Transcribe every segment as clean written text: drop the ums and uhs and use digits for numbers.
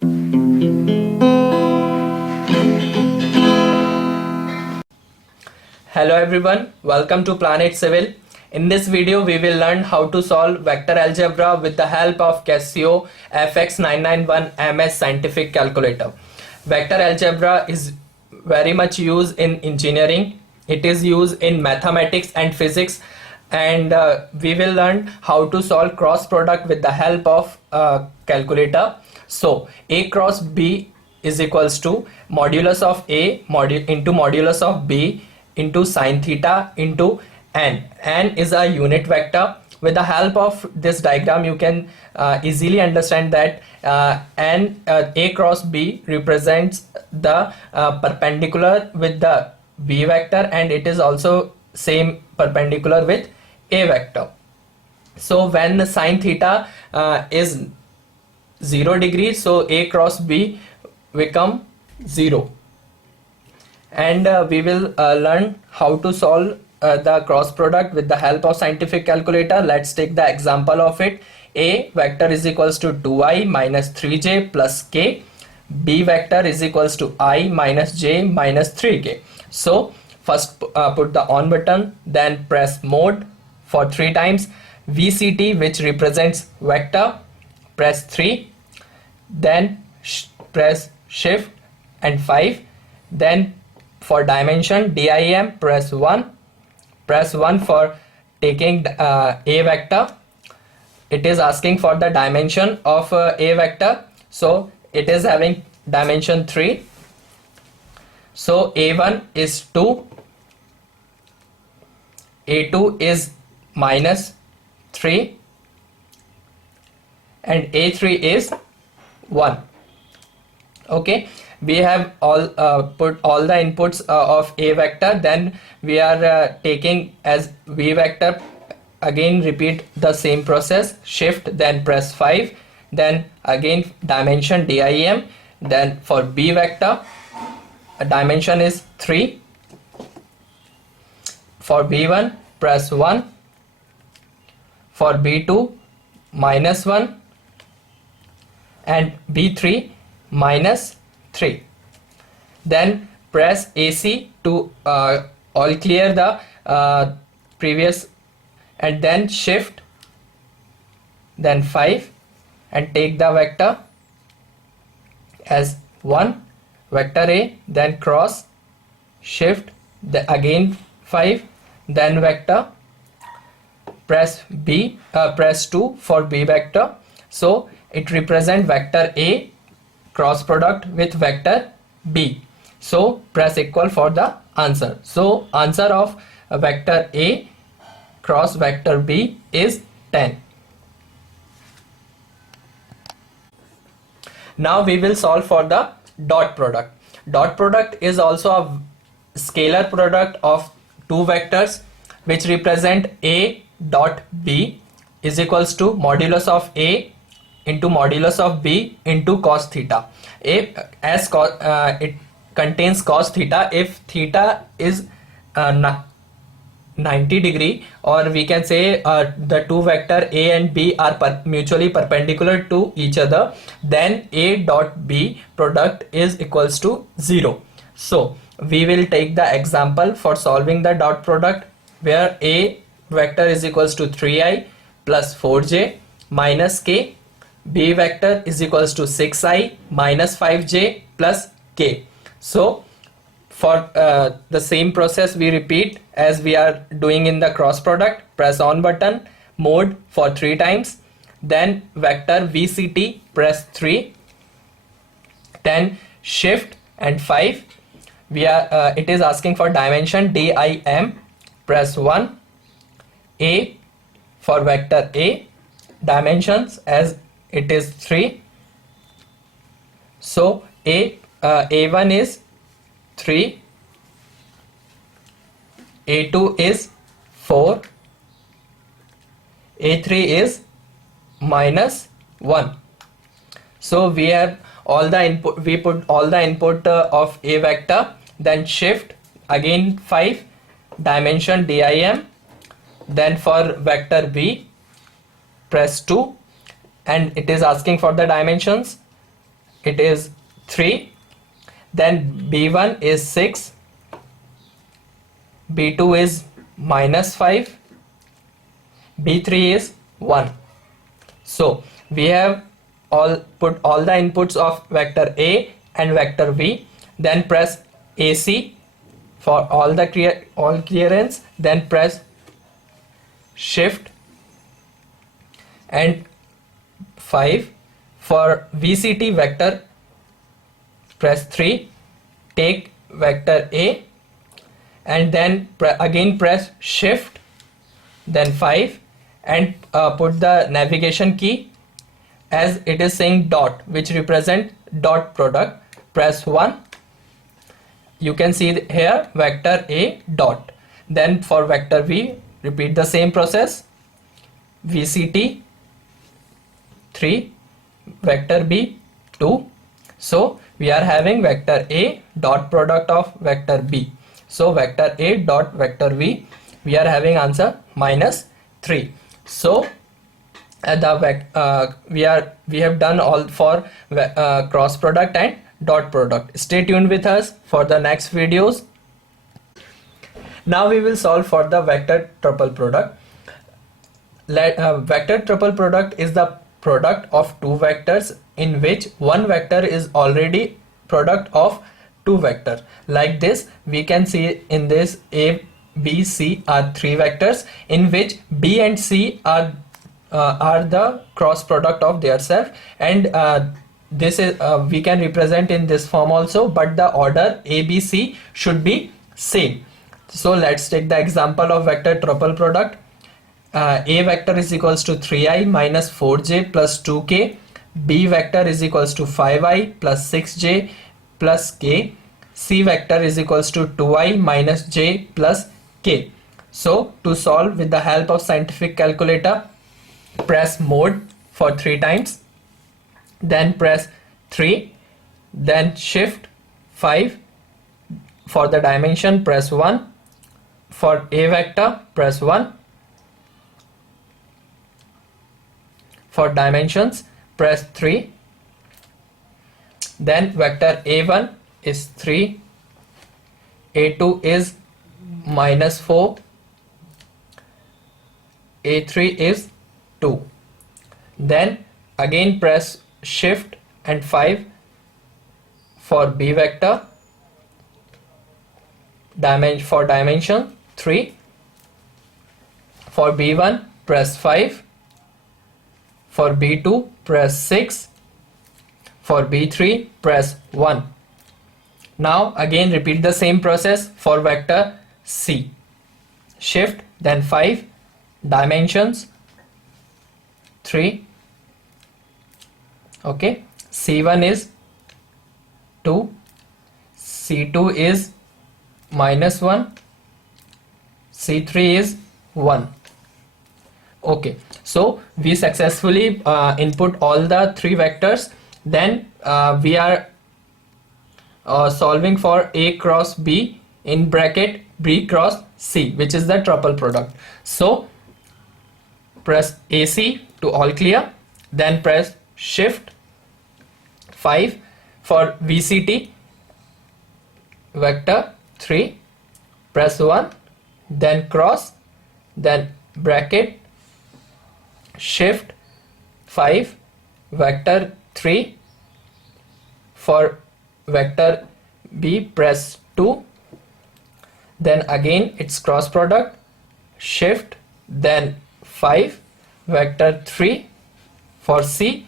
Hello everyone, welcome to Planet Civil. In this video we will learn how to solve vector algebra with the help of Casio FX991 MS scientific calculator. Vector algebra is very much used in engineering. It is used in mathematics and physics, and we will learn how to solve cross product with the help of calculator. So A cross B is equals to modulus of A into modulus of B into sine theta into n. N is a unit vector. With the help of this diagram you can easily understand that A cross B represents the perpendicular with the B vector, and it is also same perpendicular with A vector. So when the sine theta is 0 degrees, so A cross B become 0. And we will learn how to solve the cross product with the help of scientific calculator. Let's take the example of it. A vector is equals to 2i minus 3j plus k. B vector is equals to I minus j minus 3k. So first put the on button, then press mode for 3 times. VCT, which represents vector, press 3, then press shift and 5, then for dimension DIM press 1. Press 1 for taking A vector. It is asking for the dimension of A vector, so it is having dimension 3. So A1 is 2, A2 is minus 3, and A3 is 1. Okay, we have all put all the inputs of A vector, then we are taking as V vector. Again repeat the same process, shift, then press 5, then again dimension DIM, then for B vector dimension is 3. For B1 press 1, for B2 minus 1, and B3 minus 3. Then press AC to all clear the previous, and then shift, then 5, and take the vector as 1 vector A, then cross, shift, again 5, then vector, press B, press 2 for B vector. So it represents vector A cross product with vector B. So press equal for the answer. So answer of vector A cross vector B is 10. Now we will solve for the dot product. Dot product is also a scalar product of two vectors which represent A dot B is equals to modulus of A into modulus of B into cos theta. It contains cos theta if theta is 90 degree, or we can say the two vector A and B are mutually perpendicular to each other, then A dot B product is equals to 0. So we will take the example for solving the dot product, where A vector is equals to 3i plus 4j minus k. B vector is equals to 6i minus 5j plus k. So for the same process we repeat as we are doing in the cross product. Press on button, mode for 3 times, then vector VCT press 3, then shift and 5. We are it is asking for dimension DIM, press 1. A for vector A, dimensions as it is 3. So A1 is 3, A2 is 4, A3 is minus 1. So we have all the input, we put all the input of A vector, then shift, again 5, dimension DIM, then for vector B press 2, and it is asking for the dimensions. it is 3, then b1 is 6, b2 is -5, b3 is 1. So we have put all the inputs of vector A and vector V, then press AC for all clearance, then press shift and 5. For VCT vector, press 3, take vector A and then again press shift, then 5, and put the navigation key as it is saying dot, which represent dot product. Press 1. You can see here vector A dot. Then for vector V, repeat the same process. VCT 3, vector B 2. So we are having vector A dot product of vector B. So vector A dot vector V, we are having answer -3. So we have done all for cross product and dot product. Stay tuned with us for the next videos. Now we will solve for the vector triple product. Vector triple product is the product of two vectors in which one vector is already product of two vectors. Like this, we can see in this A, B, C are three vectors in which B and C are the cross product of their self, and this is we can represent in this form also, but the order A, B, C should be same. So let's take the example of vector triple product. A vector is equals to 3i minus 4j plus 2k. B vector is equals to 5i plus 6j plus k. C vector is equals to 2i minus j plus k. So to solve with the help of scientific calculator, press mode for 3 times, then press 3, then shift 5. For the dimension, press 1. For A vector, press 1. For dimensions, press 3. Then vector A1 is 3, A2 is -4, A3 is 2. Then again press shift and 5 for B vector. For dimension 3. For B1, press 5. For B2, press 6. For B3, press 1. Now again repeat the same process for vector C. Shift, then 5. Dimensions 3. Okay, C1 is 2, C2 is -1, C3 is 1. Okay, so we successfully input all the three vectors. Then we are solving for A cross B in bracket B cross C, which is the triple product. So press AC to all clear, then press shift 5 for VCT vector 3, press 1, then cross, then bracket shift 5 vector 3. For vector B, press 2, then again its cross product, shift, then 5 vector 3. For C,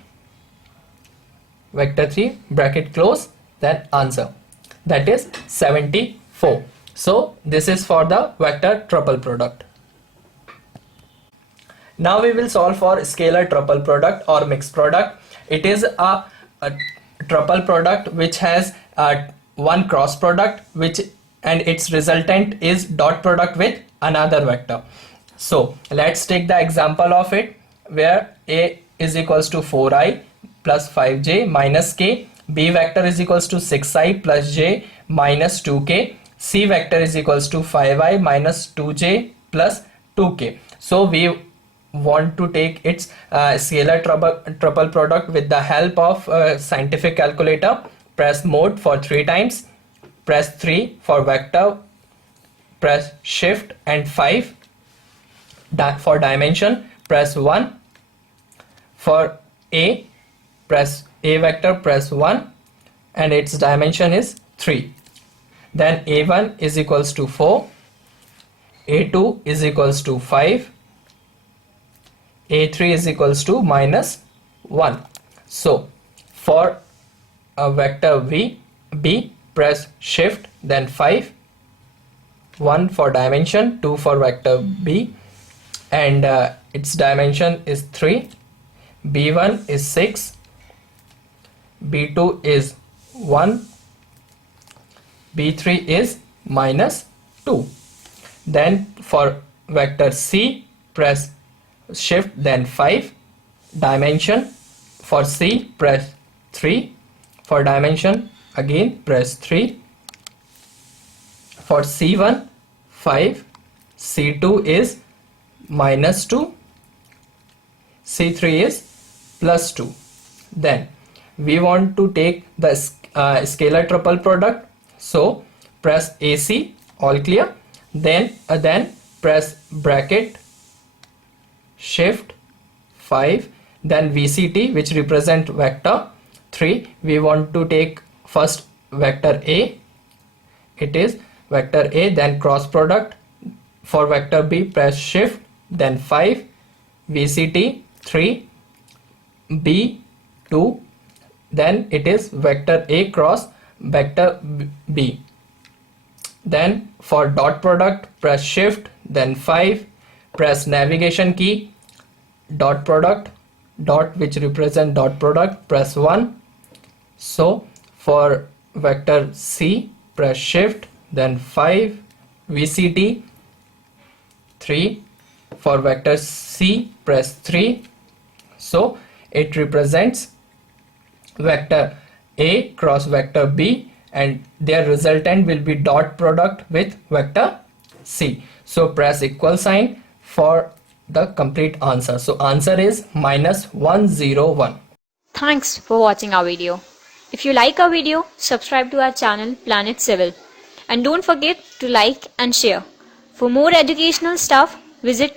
vector 3, bracket close, then answer, that is 74. So this is for the vector triple product. Now we will solve for scalar triple product or mixed product. It is a triple product which has one cross product and its resultant is dot product with another vector. So let's take the example of it, where A is equals to 4i plus 5j minus k. B vector is equals to 6i plus j minus 2k. C vector is equals to 5i minus 2j plus 2k. So we want to take its scalar triple product with the help of scientific calculator, press mode for 3 times, press 3 for vector, press shift and 5 for dimension, press 1 for a, press a vector, press 1 and its dimension is 3. Then a1 is equals to 4, a2 is equals to 5, a3 is equals to minus 1. So for a vector b, press shift then 5, 1 for dimension, 2 for vector b, and its dimension is 3. b1 is 6, b2 is 1, b3 is minus 2. Then for vector c, press shift then 5, dimension for c, press 3, for dimension again press 3, for c1 5, c2 is minus 2, c3 is plus 2. Then we want to take the scalar triple product, so press AC, all clear, then press bracket, shift 5, then VCT, which represent vector 3. We want to take first vector A, it is vector A, then cross product. For vector B, press shift then 5, VCT 3, B 2, then it is vector A cross vector B. Then for dot product, press shift then 5, press navigation key, dot product, dot which represent dot product, press 1. So for vector C, press shift then 5, VCT 3, for vector C, press 3. So it represents vector A cross vector B, and their resultant will be dot product with vector C. So press equal sign for the complete answer. So answer is minus 101. Thanks for watching our video. If you like our video, subscribe to our channel Planet Civil. And don't forget to like and share. For more educational stuff, visit